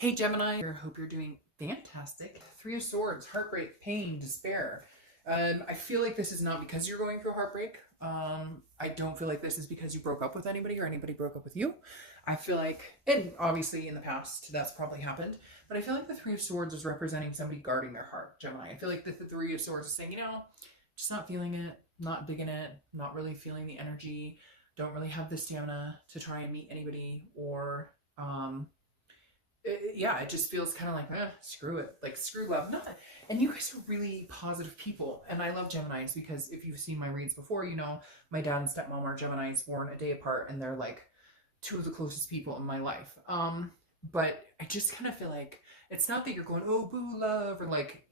Hey Gemini, I hope you're doing fantastic. Three of Swords, heartbreak, pain, despair. I feel like this is not because you're going through heartbreak. I don't feel like this is because you broke up with anybody or anybody broke up with you. I feel like, and obviously in the past that's probably happened, but I feel like the Three of Swords is representing somebody guarding their heart, Gemini. I feel like the Three of Swords is saying, just not feeling it, not digging it, not really feeling the energy, don't really have the stamina to try and meet anybody, or yeah, it just feels kind of like, screw it, like screw love. Not, and you guys are really positive people, and I love Geminis because if you've seen my reads before, you know my dad and stepmom are Geminis, born a day apart, and they're like two of the closest people in my life. But I just kind of feel like it's not that you're going, oh boo love, or like,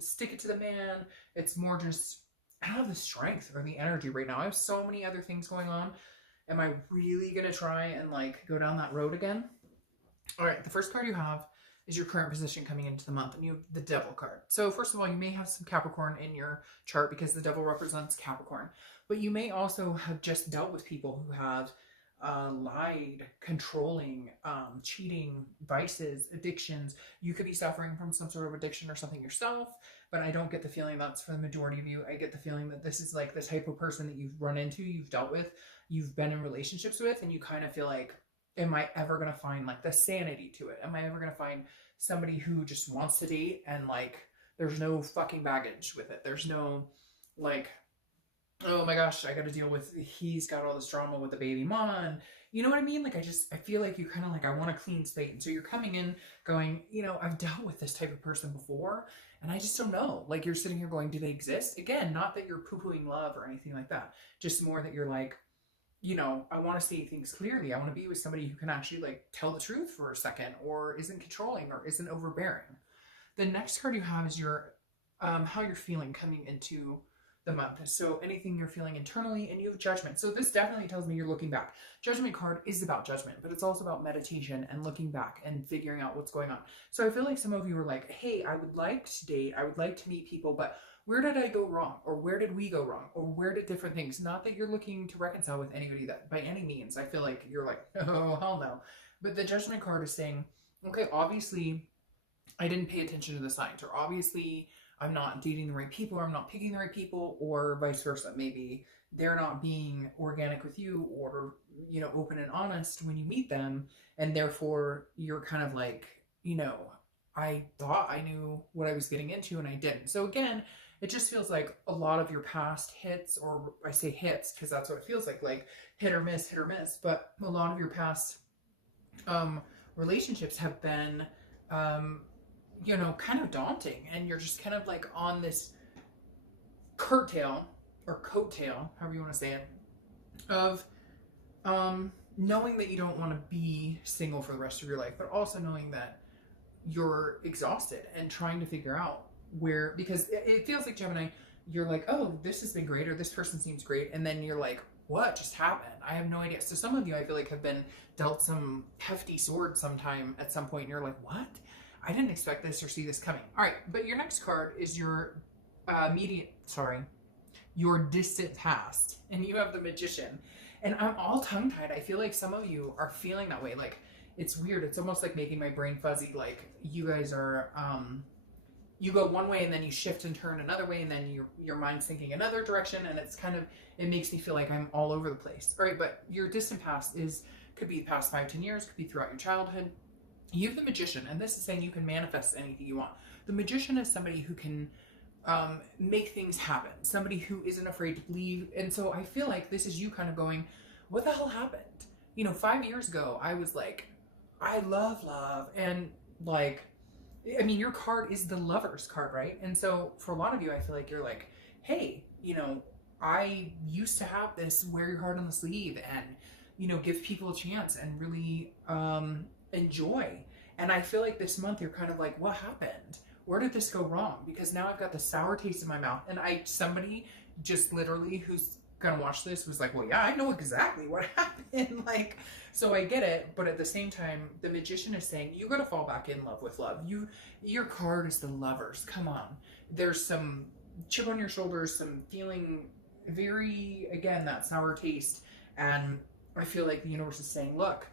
stick it to the man. It's more just I don't have the strength or the energy right now. I have so many other things going on. Am I really gonna try and like go down that road again? All right, the first card you have is your current position coming into the month, and you have the Devil card. So first of all, you may have some Capricorn in your chart because the Devil represents Capricorn, but you may also have just dealt with people who have lied, controlling, cheating, vices, addictions. You could be suffering from some sort of addiction or something yourself, but I don't get the feeling that's for the majority of you. I get the feeling that this is like the type of person that you've run into, you've dealt with, you've been in relationships with, and you kind of feel like, am I ever going to find like the sanity to it? Am I ever going to find somebody who just wants to date and like there's no fucking baggage with it? There's no like, oh my gosh, I got to deal with, he's got all this drama with the baby mama, and you know what I mean? Like I feel like you kind of like, I want a clean slate. And so you're coming in going, I've dealt with this type of person before and I just don't know. Like you're sitting here going, do they exist? Again, not that you're poo-pooing love or anything like that. Just more that you're like, I want to see things clearly. I want to be with somebody who can actually like tell the truth for a second, or isn't controlling, or isn't overbearing. The next card you have is your how you're feeling coming into the month. So anything you're feeling internally, and you have Judgment. So this definitely tells me you're looking back. Judgment card is about judgment, but it's also about meditation and looking back and figuring out what's going on. So I feel like some of you are like, hey, I would like to date, I would like to meet people, but where did I go wrong? Or where did we go wrong? Or where did different things? Not that you're looking to reconcile with anybody that by any means. I feel like you're like, oh, hell no. But the Judgment card is saying, okay, obviously I didn't pay attention to the signs, or obviously I'm not dating the right people, or I'm not picking the right people, or vice versa. Maybe they're not being organic with you, or, open and honest when you meet them. And therefore you're kind of like, I thought I knew what I was getting into and I didn't. So again, it just feels like a lot of your past hits, or I say hits because that's what it feels like hit or miss, but a lot of your past relationships have been, kind of daunting, and you're just kind of like on this curtail or coattail, however you want to say it, of knowing that you don't want to be single for the rest of your life, but also knowing that you're exhausted and trying to figure out where, because it feels like, Gemini, you're like, oh, this has been great, or this person seems great, and then you're like, what just happened? I have no idea. So some of you, I feel like, have been dealt some hefty sword sometime at some point, and you're like, what? I didn't expect this or see this coming. All right, but your next card is your your distant past, and you have the Magician. And I'm all tongue-tied. I feel like some of you are feeling that way. Like, it's weird. It's almost like making my brain fuzzy. Like, you guys are you go one way and then you shift and turn another way, and then your mind's thinking another direction, and it's kind of, it makes me feel like I'm all over the place. All right, but your distant past could be the past 5-10 years, could be throughout your childhood. You have the Magician, and this is saying you can manifest anything you want. The Magician is somebody who can make things happen, somebody who isn't afraid to believe. And so I feel like this is you kind of going, what the hell happened? 5 years ago, I was like, I love love, and like, I mean, your card is the Lover's card, right? And so for a lot of you, I feel like you're like, hey, I used to have this wear your heart on the sleeve and, give people a chance and really enjoy. And I feel like this month you're kind of like, what happened? Where did this go wrong? Because now I've got the sour taste in my mouth. And somebody just literally who's gonna watch this was like, well, yeah, I know exactly what happened. Like, so I get it, but at the same time, the Magician is saying you gotta fall back in love with love. Your card is the Lovers. Come on. There's some chip on your shoulders, some feeling very, again, that sour taste. And I feel like the universe is saying, look,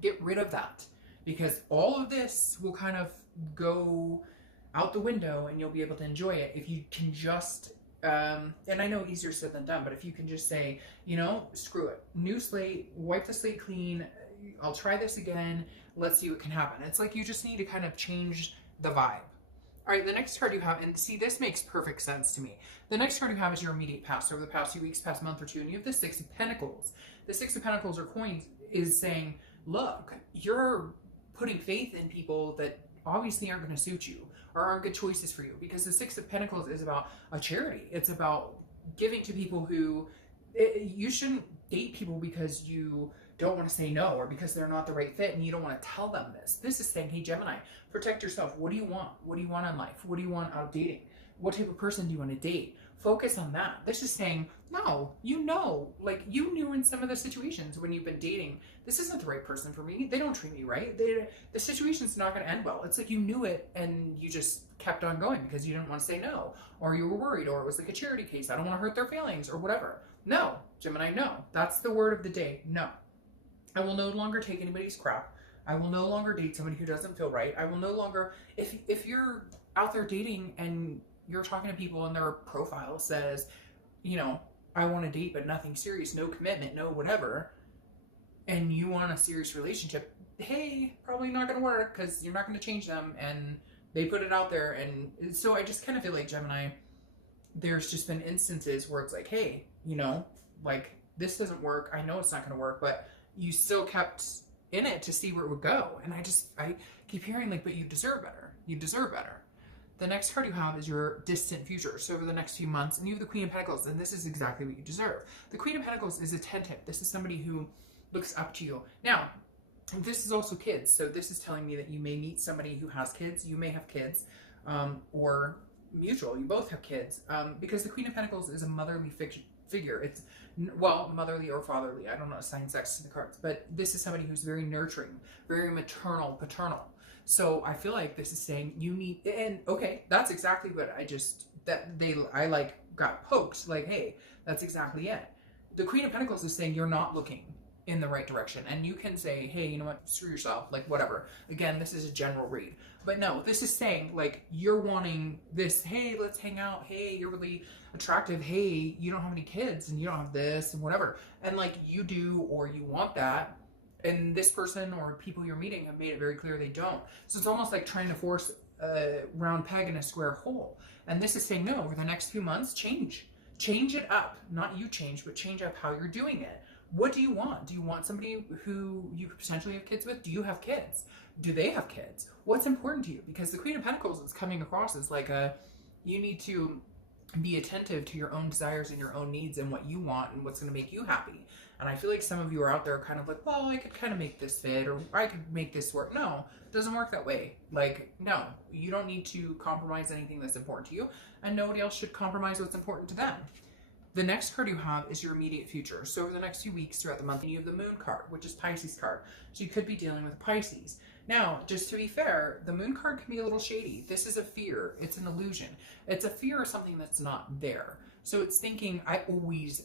get rid of that. because all of this will kind of go out the window and you'll be able to enjoy it if you can just and I know easier said than done, but if you can just say, you know, screw it, new slate, wipe the slate clean, I'll try this again, let's see what can happen. It's like you just need to kind of change the vibe. All right, the next card you have, and see, this makes perfect sense to me. The next card you have is your immediate past, over the past few weeks, past month or two, and you have the Six of Pentacles. The Six of Pentacles or coins is saying, look, you're putting faith in people that obviously aren't going to suit you or aren't good choices for you, because the Six of Pentacles is about a charity. It's about giving to people who, you shouldn't date people because you don't want to say no or because they're not the right fit and you don't want to tell them this. This is saying, hey, Gemini, protect yourself. What do you want? What do you want in life? What do you want out of dating? What type of person do you want to date? Focus on that. This is saying, no, you know, like you knew in some of the situations when you've been dating, this isn't the right person for me. They don't treat me right. The situation's not going to end well. It's like you knew it and you just kept on going because you didn't want to say no, or you were worried, or it was like a charity case. I don't want to hurt their feelings or whatever. No, Gemini, no. That's the word of the day. No. I will no longer take anybody's crap. I will no longer date somebody who doesn't feel right. I will no longer, if you're out there dating and you're talking to people and their profile says, you know, I want to date but nothing serious, no commitment, no whatever, and you want a serious relationship, hey, probably not going to work because you're not going to change them, and they put it out there. And so I just kind of feel like, Gemini, there's just been instances where it's like, hey, you know, like this doesn't work. I know it's not going to work, but you still kept in it to see where it would go. And I keep hearing like, but you deserve better. You deserve better. The next card you have is your distant future. So over the next few months, and you have the Queen of Pentacles, and this is exactly what you deserve. The Queen of Pentacles is attentive. This is somebody who looks up to you. Now, this is also kids. So this is telling me that you may meet somebody who has kids. You may have kids, or mutual. You both have kids, because the Queen of Pentacles is a motherly figure. It's, well, motherly or fatherly. I don't know, assign sex to the cards, but this is somebody who's very nurturing, very maternal, paternal. So I feel like this is saying you need, and okay, that's exactly what I like got poked, like, hey, that's exactly it. The Queen of Pentacles is saying you're not looking in the right direction, and you can say, hey, you know what, screw yourself, like whatever. Again, this is a general read, but no, this is saying like you're wanting this, hey, let's hang out, hey, you're really attractive, hey, you don't have any kids and you don't have this and whatever, and like you do, or you want that. And this person or people you're meeting have made it very clear they don't. So it's almost like trying to force a round peg in a square hole. And this is saying, no, over the next few months, change it up. Not you change, but change up how you're doing it. What do you want? Do you want somebody who you could potentially have kids with? Do you have kids? Do they have kids? What's important to you? Because the Queen of Pentacles is coming across as like you need to be attentive to your own desires and your own needs and what you want and what's going to make you happy. And I feel like some of you are out there kind of like, well, I could kind of make this fit, or I could make this work. No, it doesn't work that way. Like, no, you don't need to compromise anything that's important to you, and nobody else should compromise what's important to them. The next card you have is your immediate future. So over the next few weeks throughout the month, you have the Moon card, which is Pisces card. So you could be dealing with Pisces. Now, just to be fair, the Moon card can be a little shady. This is a fear. It's an illusion. It's a fear of something that's not there. So it's thinking, I always,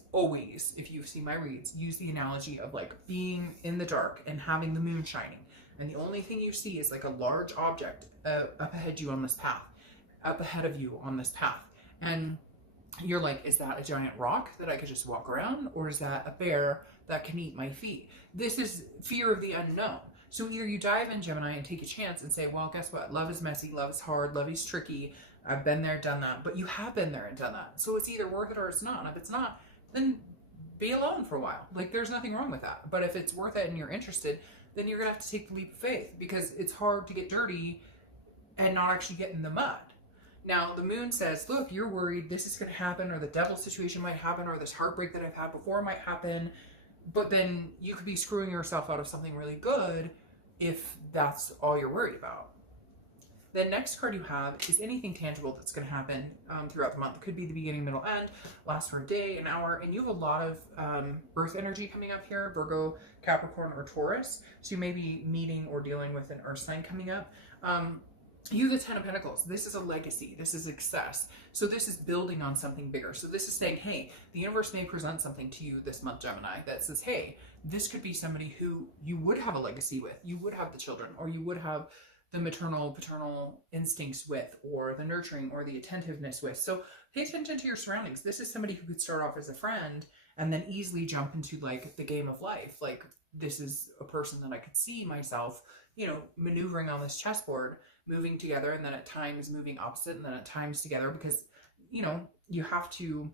if you've seen my reads, use the analogy of like being in the dark and having the moon shining. And the only thing you see is like a large object up ahead of you on this path. And you're like, is that a giant rock that I could just walk around? Or is that a bear that can eat my feet? This is fear of the unknown. So either you dive in, Gemini, and take a chance and say, well, guess what? Love is messy, love is hard, love is tricky. I've been there, done that. But you have been there and done that. So it's either worth it or it's not. And if it's not, then be alone for a while. Like, there's nothing wrong with that. But if it's worth it and you're interested, then you're going to have to take the leap of faith, because it's hard to get dirty and not actually get in the mud. Now, the moon says, look, you're worried this is going to happen, or the devil situation might happen, or this heartbreak that I've had before might happen. But then you could be screwing yourself out of something really good if that's all you're worried about. The next card you have is anything tangible that's going to happen throughout the month. It could be the beginning, middle, end, last for a day, an hour, and you have a lot of earth energy coming up here, Virgo, Capricorn, or Taurus. So you may be meeting or dealing with an earth sign coming up. You, the Ten of Pentacles, this is a legacy. This is success. So this is building on something bigger. So this is saying, hey, the universe may present something to you this month, Gemini, that says, hey, this could be somebody who you would have a legacy with. You would have the children, or you would have the maternal, paternal instincts with, or the nurturing or the attentiveness with. So pay attention to your surroundings. This is somebody who could start off as a friend and then easily jump into like the game of life. Like, this is a person that I could see myself, you know, maneuvering on this chessboard, moving together, and then at times moving opposite, and then at times together, because, you know, you have to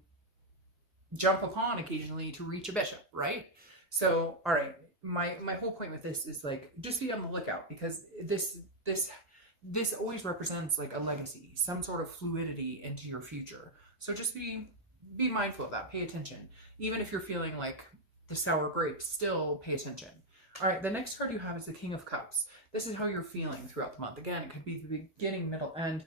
jump upon occasionally to reach a bishop, right? So, all right, my whole point with this is like, just be on the lookout, because this always represents like a legacy, some sort of fluidity into your future. So just be mindful of that. Pay attention. Even if you're feeling like the sour grapes, still pay attention. All right, the next card you have is the King of Cups. This is how you're feeling throughout the month. Again, it could be the beginning, middle, end.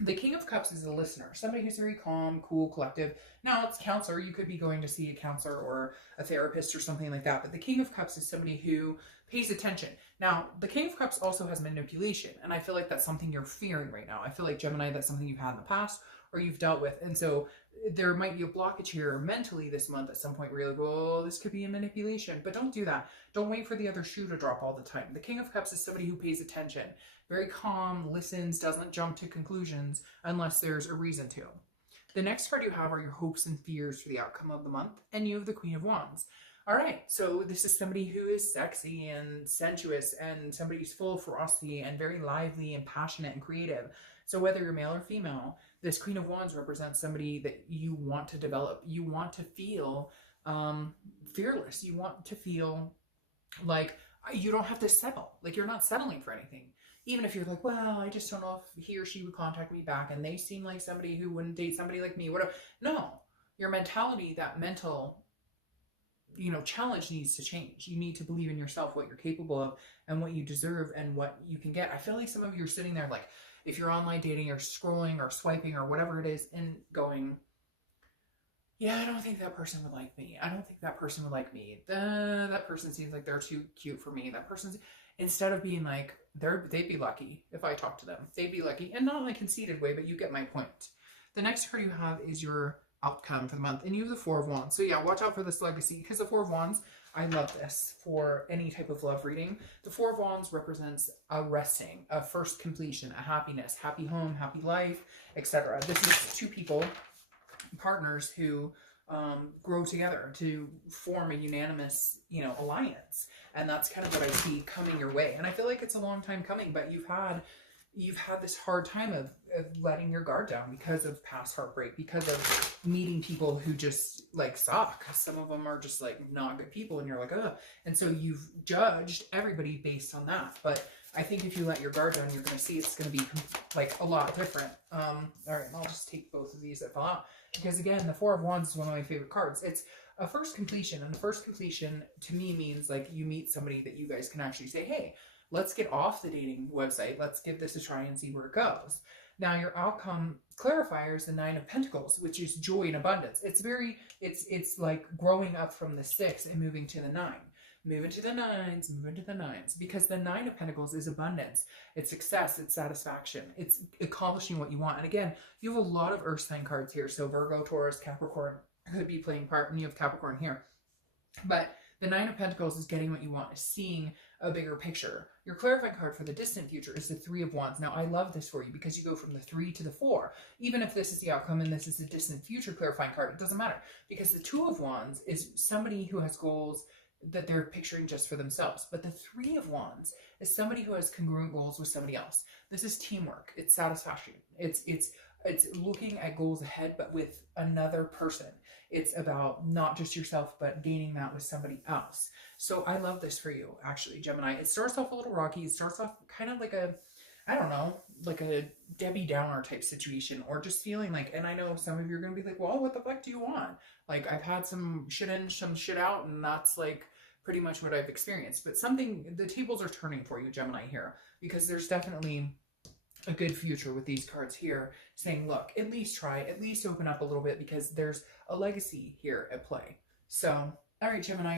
The King of Cups is a listener, somebody who's very calm, cool, collective. Now, it's counselor. You could be going to see a counselor or a therapist or something like that. But the King of Cups is somebody who pays attention. Now, the King of Cups also has manipulation. And I feel like that's something you're fearing right now. I feel like, Gemini, that's something you've had in the past or you've dealt with. And so there might be a blockage here mentally this month at some point where you're like, oh, this could be a manipulation. But don't do that. Don't wait for the other shoe to drop all the time. The King of Cups is somebody who pays attention, very calm, listens, doesn't jump to conclusions unless there's a reason to. The next card you have are your hopes and fears for the outcome of the month, and you have the Queen of Wands. All right, so this is somebody who is sexy and sensuous, and somebody who's full of ferocity and very lively and passionate and creative. So whether you're male or female, this Queen of Wands represents somebody that you want to develop. You want to feel fearless. You want to feel like you don't have to settle. Like, you're not settling for anything. Even if you're like, well, I just don't know if he or she would contact me back, and they seem like somebody who wouldn't date somebody like me, whatever. No, your mentality, that mental, you know, challenge needs to change. You need to believe in yourself, what you're capable of and what you deserve and what you can get. I feel like some of you are sitting there like, if you're online dating or scrolling or swiping or whatever it is, and going, yeah, I don't think that person would like me. I don't think that person would like me. That person seems like they're too cute for me. That person's, instead of being like, they'd be lucky if I talk to them. They'd be lucky. And not in a conceited way, but you get my point. The next card you have is your outcome for the month, and you have the Four of Wands. So yeah, watch out for this legacy, because the Four of Wands, I love this for any type of love reading. The Four of Wands represents a resting, a first completion, a happiness, happy home, happy life, etc. This is two people, partners who grow together to form a unanimous, you know, alliance. And that's kind of what I see coming your way. And I feel like it's a long time coming, but you've had this hard time of letting your guard down because of past heartbreak, because of meeting people who just like suck. Some of them are just like not good people, and you're like, ugh. And so you've judged everybody based on that. But I think if you let your guard down, you're going to see it's going to be like a lot different. All right, I'll just take both of these that fell out, because again, the Four of Wands is one of my favorite cards. It's a first completion, and the first completion to me means like you meet somebody that you guys can actually say, hey, let's get off the dating website. Let's give this a try and see where it goes. Now, your outcome clarifier is the Nine of Pentacles, which is joy and abundance. It's like growing up from the 6 and moving to the 9. Move into the 9s, move into the 9s. Because the Nine of Pentacles is abundance. It's success. It's satisfaction. It's accomplishing what you want. And again, you have a lot of earth sign cards here. So Virgo, Taurus, Capricorn could be playing part, and you have Capricorn here. But the Nine of Pentacles is getting what you want, is seeing a bigger picture. Your clarifying card for the distant future is the Three of Wands. Now, I love this for you because you go from the 3 to the 4. Even if this is the outcome and this is the distant future clarifying card, it doesn't matter, because the Two of Wands is somebody who has goals that they're picturing just for themselves. But the Three of Wands is somebody who has congruent goals with somebody else. This is teamwork. It's satisfaction. It's looking at goals ahead, but with another person. It's about not just yourself, but gaining that with somebody else. So I love this for you, actually, Gemini. It starts off a little rocky. It starts off kind of like a, I don't know, like a Debbie Downer type situation, or just feeling like, and I know some of you are going to be like, well, what the fuck do you want? Like, I've had some shit in, some shit out, and that's like pretty much what I've experienced. But the tables are turning for you, Gemini, here, because there's definitely a good future with these cards here, saying, look, at least try, at least open up a little bit, because there's a legacy here at play. So, all right, Gemini.